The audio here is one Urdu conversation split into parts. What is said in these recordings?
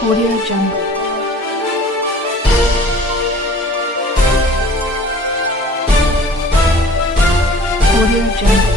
Audio Jungle. Audio Jungle.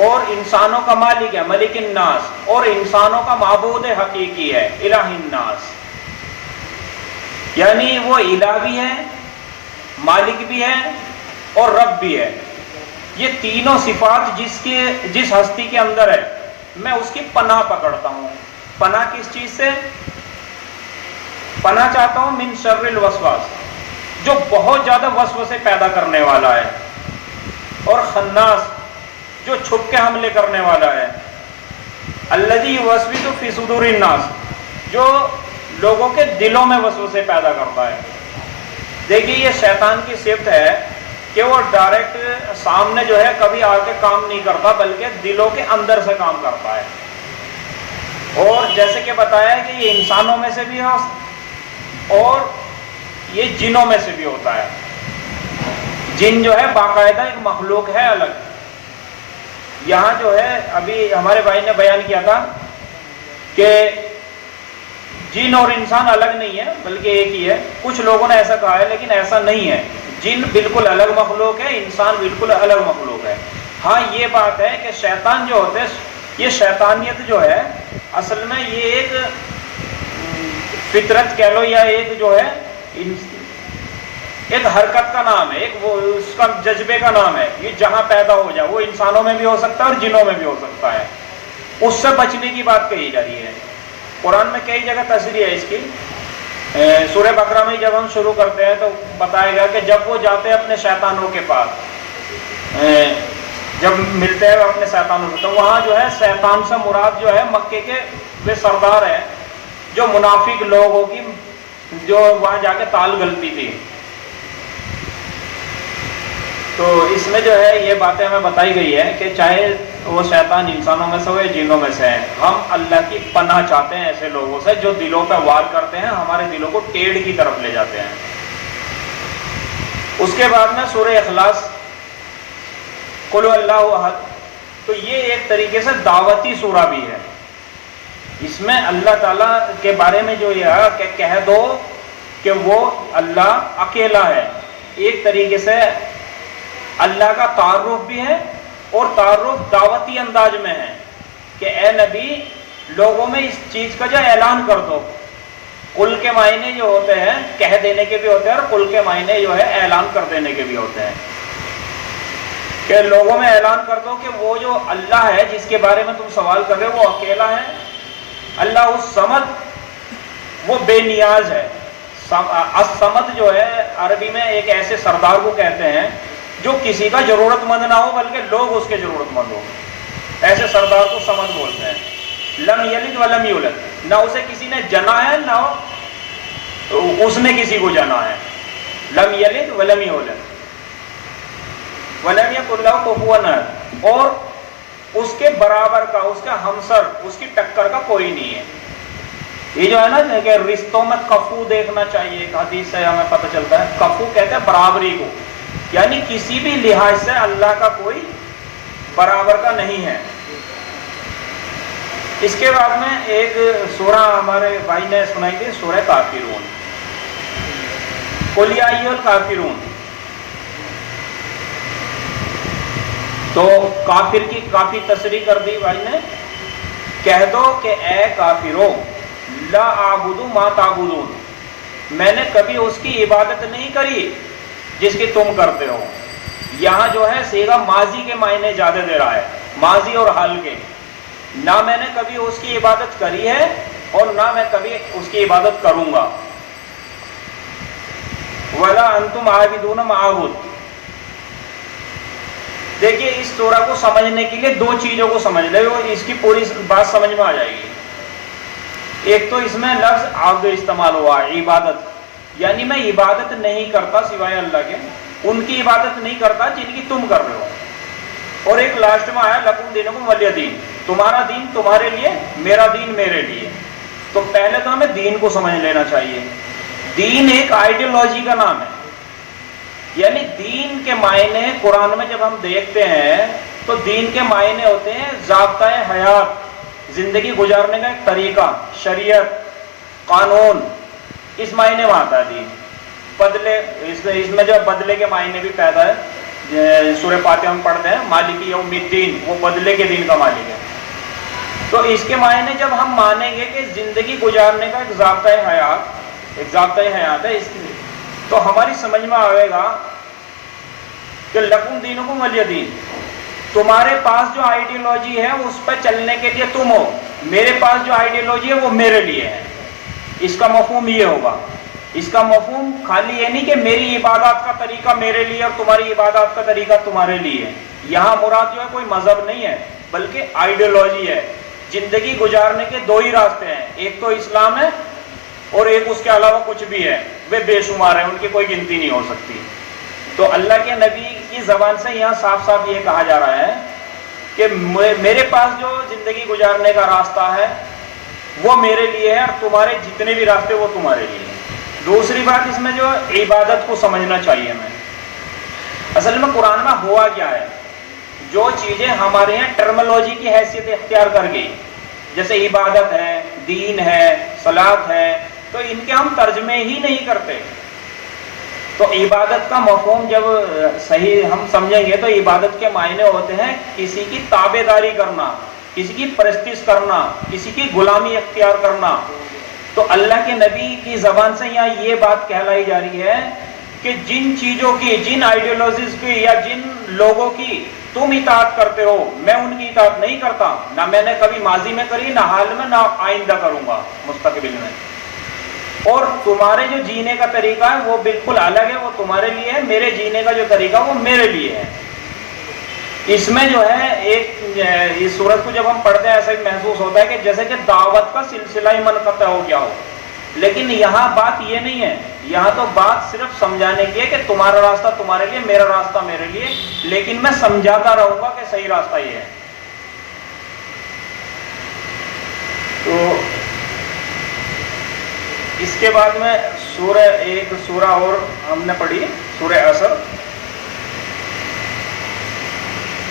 اور انسانوں کا مالک ہے ملک الناس، اور انسانوں کا معبود حقیقی ہے الہ الناس، یعنی وہ الہ بھی ہے، مالک بھی ہے اور رب بھی ہے۔ یہ تینوں صفات جس ہستی کے اندر ہے میں اس کی پناہ پکڑتا ہوں۔ پناہ کس چیز سے؟ پناہ چاہتا ہوں من شر الوسواس، جو بہت زیادہ وسوسے پیدا کرنے والا ہے، اور خناس، جو چھپ کے حملے کرنے والا ہے، الذی یوسوس فی صدور الناس، جو لوگوں کے دلوں میں وسوسے پیدا کرتا ہے۔ دیکھیے یہ شیطان کی صفت ہے کہ وہ ڈائریکٹ سامنے جو ہے کبھی آ کے کام نہیں کرتا، بلکہ دلوں کے اندر سے کام کرتا ہے۔ اور جیسے کہ بتایا ہے کہ یہ انسانوں میں سے بھی ہے اور یہ جنوں میں سے بھی ہوتا ہے۔ جن جو ہے باقاعدہ ایک مخلوق ہے الگ۔ یہاں جو ہے ابھی ہمارے بھائی نے بیان کیا تھا کہ جن اور انسان الگ نہیں ہے بلکہ ایک ہی ہے۔ کچھ لوگوں نے ایسا کہا ہے لیکن ایسا نہیں ہے، جن بالکل الگ مخلوق ہے، انسان بالکل الگ مخلوق ہے۔ ہاں یہ بات ہے کہ شیطان جو ہوتے ہیں، یہ شیطانیت جو ہے اصل میں یہ ایک فطرت کہہ لو، یا ایک جو ہے ایک حرکت کا نام ہے، ایک وہ اس کا جذبے کا نام ہے۔ یہ جہاں پیدا ہو جائے، وہ انسانوں میں بھی ہو سکتا ہے اور جنوں میں بھی ہو سکتا ہے۔ اس سے بچنے کی بات کہی جا رہی ہے۔ قرآن میں کئی جگہ تصریح ہے اس کی۔ سورہ بقرہ میں جب ہم شروع کرتے ہیں تو بتایا گیا کہ جب وہ جاتے ہیں اپنے شیطانوں کے پاس، جب ملتے ہیں اپنے شیطانوں سے، تو وہاں جو ہے شیطان سے مراد جو ہے مکے کے وہ سردار ہیں، جو منافق لوگوں کی جو وہاں جا کے تال گلتی تھی۔ تو اس میں جو ہے یہ باتیں ہمیں بتائی گئی ہے کہ چاہے وہ شیطان انسانوں میں سے ہو یا جنوں میں سے ہے، ہم اللہ کی پناہ چاہتے ہیں ایسے لوگوں سے جو دلوں پہ وار کرتے ہیں، ہمارے دلوں کو ٹیڑھ کی طرف لے جاتے ہیں۔ اس کے بعد میں سورہ اخلاص، قل اللہ احد، تو یہ ایک طریقے سے دعوتی سورہ بھی ہے۔ اس میں اللہ تعالیٰ کے بارے میں جو یہ ہے کہ کہہ دو کہ وہ اللہ اکیلا ہے، ایک طریقے سے اللہ کا تعارف بھی ہے، اور تعارف دعوتی انداز میں ہے کہ اے نبی لوگوں میں اس چیز کا جو اعلان کر دو۔ قل کے معنی جو ہوتے ہیں کہہ دینے کے بھی ہوتے ہیں، اور قل کے معنی جو ہے اعلان کر دینے کے بھی ہوتے ہیں، کہ لوگوں میں اعلان کر دو کہ وہ جو اللہ ہے جس کے بارے میں تم سوال کر رہے ہو وہ اکیلا ہے۔ اللہ الصمد، وہ بے نیاز ہے۔ الصمد جو ہے عربی میں ایک ایسے سردار کو کہتے ہیں جو کسی کا ضرورت مند نہ ہو بلکہ لوگ اس کے ضرورت مند ہو، ایسے سردار کو سمد بولتے ہیں۔ لم یلد ولم یولد، نہ اسے کسی نے جنا ہے نہ اس نے کسی کو جنا ہے۔ لم یلد ولم یولد ولم یکن لہ کفوا احد، اور اس کے برابر کا، اس کا ہمسر، اس کی ٹکر کا کوئی نہیں ہے۔ یہ جو ہے نا کہ رشتوں میں کفو دیکھنا چاہیے، ایک حدیث سے ہمیں پتہ چلتا ہے، کفو کہتے ہیں برابری کو، یعنی کسی بھی لحاظ سے اللہ کا کوئی برابر کا نہیں ہے۔ اس کے بعد میں ایک سورہ ہمارے بھائی نے سنائی تھی، سورہ کافرون، قل یا ایھا الکافرون۔ تو کافر کی کافی تصریح کر دی بھائی نے، کہہ دو کہ اے کافرو لا اعبد ما تعبدون، میں نے کبھی اس کی عبادت نہیں کری جس کی تم کرتے ہو۔ یہاں جو ہے صیغہ ماضی کے معنی زیادہ دے رہا ہے، ماضی اور حال کے۔ نہ میں نے کبھی اس کی عبادت کری ہے اور نہ میں کبھی اس کی عبادت کروں گا۔ ولا انتم عابدون ما اعبد۔ دیکھیے اس سورہ کو سمجھنے کے لیے دو چیزوں کو سمجھ لے، اس کی پوری بات سمجھ میں آ جائے گی۔ ایک تو اس میں لفظ عبد استعمال ہوا ہے، عبادت، یعنی میں عبادت نہیں کرتا سوائے اللہ کے، ان کی عبادت نہیں کرتا جن کی تم کر رہے ہو۔ اور ایک لاسٹ میں آیا لکم دینکم ولی دین، تمہارا دین تمہارے لیے، میرا دین میرے لیے۔ تو پہلے تو ہمیں دین کو سمجھ لینا چاہیے۔ دین ایک آئیڈیالوجی کا نام ہے، یعنی دین کے معنی قرآن میں جب ہم دیکھتے ہیں تو دین کے معنی ہوتے ہیں ضابطۂ حیات، زندگی گزارنے کا ایک طریقہ، شریعت، قانون، اس معنی میں آتا ہے دین۔ بدلے، اس میں جو بدلے کے معنی بھی پیدا ہے، سورہ فاتحہ ہم پڑھتے ہیں مالک یوم الدین، وہ بدلے کے دن کا مالک ہے. تو اس کے معنی جب ہم مانیں گے کہ زندگی گزارنے کا ایک ضابطۂ حیات ہے اس کے لیے، تو ہماری سمجھ میں آئے گا کہ لکم دینکم ولی دین، تمہارے پاس جو آئیڈیالوجی ہے اس پہ چلنے کے لیے تم ہو، میرے پاس جو آئیڈیالوجی ہے وہ میرے لیے ہے. اس کا مفہوم یہ ہوگا. اس کا مفہوم خالی یہ نہیں کہ میری عبادات کا طریقہ میرے لیے اور تمہاری عبادات کا طریقہ تمہارے لیے ہے. یہاں مراد جو ہے کوئی مذہب نہیں ہے بلکہ آئیڈیالوجی ہے. زندگی گزارنے کے دو ہی راستے ہیں، ایک تو اسلام ہے اور ایک اس کے علاوہ کچھ بھی ہے، وہ بے شمار ہیں، ان کی کوئی گنتی نہیں ہو سکتی. تو اللہ کے نبی کی زبان سے یہاں صاف صاف یہ کہا جا رہا ہے کہ میرے پاس جو زندگی گزارنے کا راستہ ہے وہ میرے لیے ہے اور تمہارے جتنے بھی راستے وہ تمہارے لیے ہیں. دوسری بات اس میں جو عبادت کو سمجھنا چاہیے ہمیں. اصل میں قرآن میں ہوا کیا ہے، جو چیزیں ہمارے یہاں ٹرمولوجی کی حیثیت اختیار کر گئی، جیسے عبادت ہے، دین ہے، صلاۃ ہے، تو ان کے ہم ترجمے ہی نہیں کرتے. تو عبادت کا مفہوم جب صحیح ہم سمجھیں گے تو عبادت کے معنی ہوتے ہیں کسی کی تابع داری کرنا، کسی کی پرستش کرنا، کسی کی غلامی اختیار کرنا. تو اللہ کے نبی کی زبان سے یہاں یہ بات کہلائی جا رہی ہے کہ جن چیزوں کی، جن آئیڈیالوجیز کی یا جن لوگوں کی تم اطاعت کرتے ہو، میں ان کی اطاعت نہیں کرتا، نہ میں نے کبھی ماضی میں کری، نہ حال میں، نہ آئندہ کروں گا مستقبل میں. اور تمہارے جو جینے کا طریقہ ہے وہ بالکل الگ ہے، وہ تمہارے لیے ہے، میرے جینے کا جو طریقہ وہ میرے لیے ہے. اس میں جو ہے ایک اس صورت کو جب ہم پڑھتے ہیں ایسا ہی محسوس ہوتا ہے کہ جیسے کہ دعوت کا سلسلہ ہی منقطع ہو گیا ہو. لیکن یہاں بات یہ نہیں ہے، یہاں تو بات صرف سمجھانے کی ہے کہ تمہارا راستہ تمہارے لیے، میرا راستہ میرے لیے، لیکن میں سمجھاتا رہوں گا کہ صحیح راستہ یہ ہے. تو اس کے بعد میں ایک سورہ اور ہم نے پڑھی، سورہ عصر.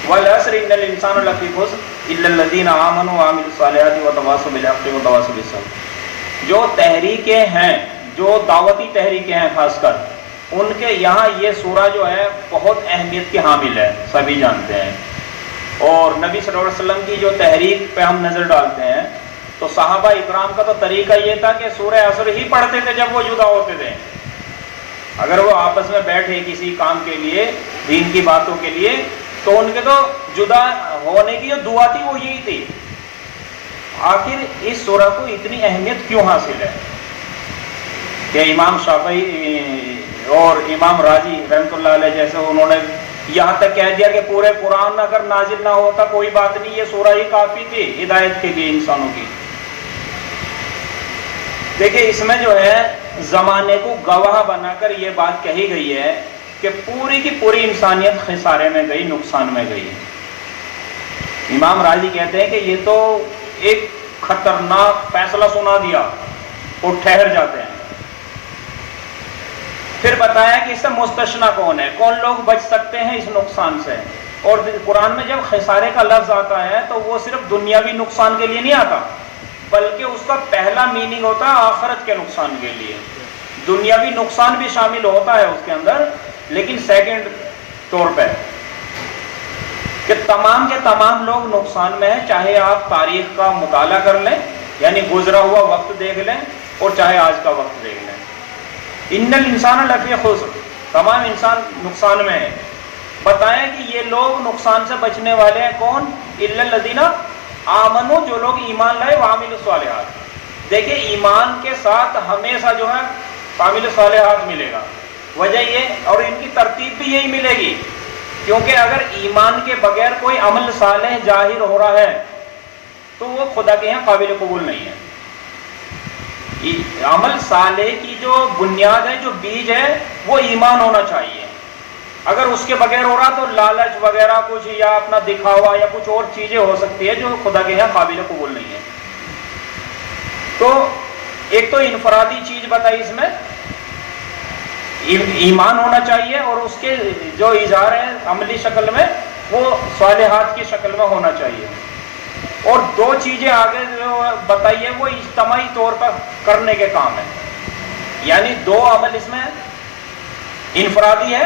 وَالْعَصْرِ إِنَّ الْإِنسَانَ لَفِي خُسْرٍ إِلَّا الَّذِينَ آمَنُوا وَعَمِلُوا الصَّالِحَاتِ وَتَوَاصَوْا بِالْحَقِّ وَتَوَاصَوْا بِالصَّبْرِ. جو تحریکیں ہیں، جو دعوتی تحریکیں ہیں خاص کر، ان کے یہاں یہ سورہ جو ہے بہت اہمیت کی حامل ہے، سبھی جانتے ہیں. اور نبی صلی اللہ علیہ وسلم کی جو تحریک پہ ہم نظر ڈالتے ہیں تو صحابہ اکرام کا تو طریقہ یہ تھا کہ سورہ عصر ہی پڑھتے تھے جب وہ جدا ہوتے تھے. اگر وہ آپس میں بیٹھے کسی کام کے لیے، دین کی باتوں کے لیے، تو ان کے تو جدا ہونے کی جو دعا تھی وہ یہی تھی. آخر اس سورہ کو اتنی اہمیت کیوں حاصل ہے کہ امام شافعی اور امام راضی رحمۃ اللہ علیہ جیسے انہوں نے یہاں تک کہہ دیا کہ پورے قرآن اگر نازل نہ ہوتا کوئی بات نہیں، یہ سورہ ہی کافی تھی ہدایت کے لیے انسانوں کی. دیکھیں اس میں جو ہے زمانے کو گواہ بنا کر یہ بات کہی گئی ہے کہ پوری کی پوری انسانیت خسارے میں گئی، نقصان میں گئی. امام راضی کہتے ہیں کہ یہ تو ایک خطرناک فیصلہ سنا دیا اور ٹھہر جاتے ہیں. پھر بتایا کہ اس سے مستثنیٰ کون ہے، کون لوگ بچ سکتے ہیں اس نقصان سے. اور قرآن میں جب خسارے کا لفظ آتا ہے تو وہ صرف دنیاوی نقصان کے لیے نہیں آتا، بلکہ اس کا پہلا میننگ ہوتا ہے آخرت کے نقصان کے لیے. دنیاوی نقصان بھی شامل ہوتا ہے اس کے اندر، لیکن سیکنڈ طور پہ کہ تمام کے تمام لوگ نقصان میں ہیں، چاہے آپ تاریخ کا مطالعہ کر لیں، یعنی گزرا ہوا وقت دیکھ لیں، اور چاہے آج کا وقت دیکھ لیں. ان الانسان لفی خسر، تمام انسان نقصان میں ہے. بتائیں کہ یہ لوگ نقصان سے بچنے والے ہیں کون؟ الا الذین آمنوا، جو لوگ ایمان لائے، وعملوا الصالحات. دیکھیں ایمان کے ساتھ ہمیشہ جو ہے عامل صالحات ملے گا. وجہ یہ، اور ان کی ترتیب بھی یہی ملے گی، کیونکہ اگر ایمان کے بغیر کوئی عمل صالح ظاہر ہو رہا ہے تو وہ خدا کے یہاں قابل قبول نہیں ہے. عمل صالح کی جو بنیاد ہے، جو بیج ہے، وہ ایمان ہونا چاہیے. اگر اس کے بغیر ہو رہا تو لالچ وغیرہ کچھ، یا اپنا دکھاوا، یا کچھ اور چیزیں ہو سکتی ہے جو خدا کے یہاں قابل قبول نہیں ہے. تو ایک تو انفرادی چیز بتائی اس میں، ایمان ہونا چاہیے، اور اس کے جو اظہار ہے عملی شکل میں وہ صالحات کی شکل میں ہونا چاہیے. اور دو چیزیں آگے جو بتائیے وہ اجتماعی طور پر کرنے کے کام ہے. یعنی دو عمل اس میں انفرادی ہے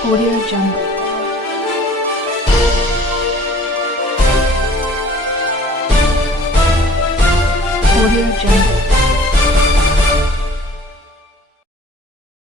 Audio Jungle. Audio Jungle.